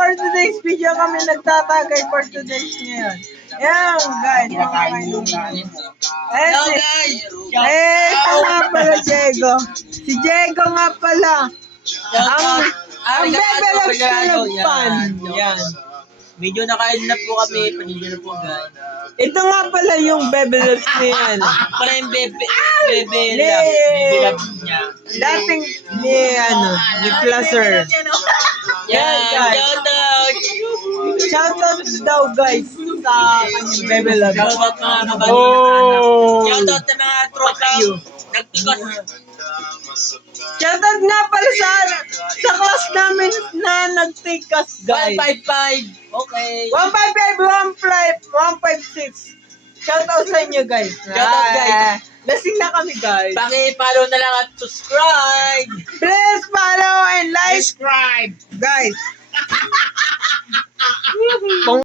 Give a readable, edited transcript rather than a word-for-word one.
for today's video kami nagtatagay for today's ngayon. Ayan, guys. Hello guys! Ito nga pala, Diego. Si Diego nga pala. Ang Bebe Loves Club fan. Yan. Medyo nakain na po kami. Panigyan na po guys. Ito nga pala yung Bebe Loves niyan. Para yung Bebe Love niya. Dating ni Placer. Yan, guys. shoutout! Shoutout daw guys sa kanyang Bebe Loves. Shoutout mga kabalo. Oh. Shoutout sa mga tropa. Nagtugas. Shoutout nga pala sa class namin na nagtikas guys. 155. Okay. 155, 156. Shoutout sa inyo guys. Shoutout, guys. Lasing na kami guys. Paki-follow na lang at subscribe. Please follow and like Subscribe. guys.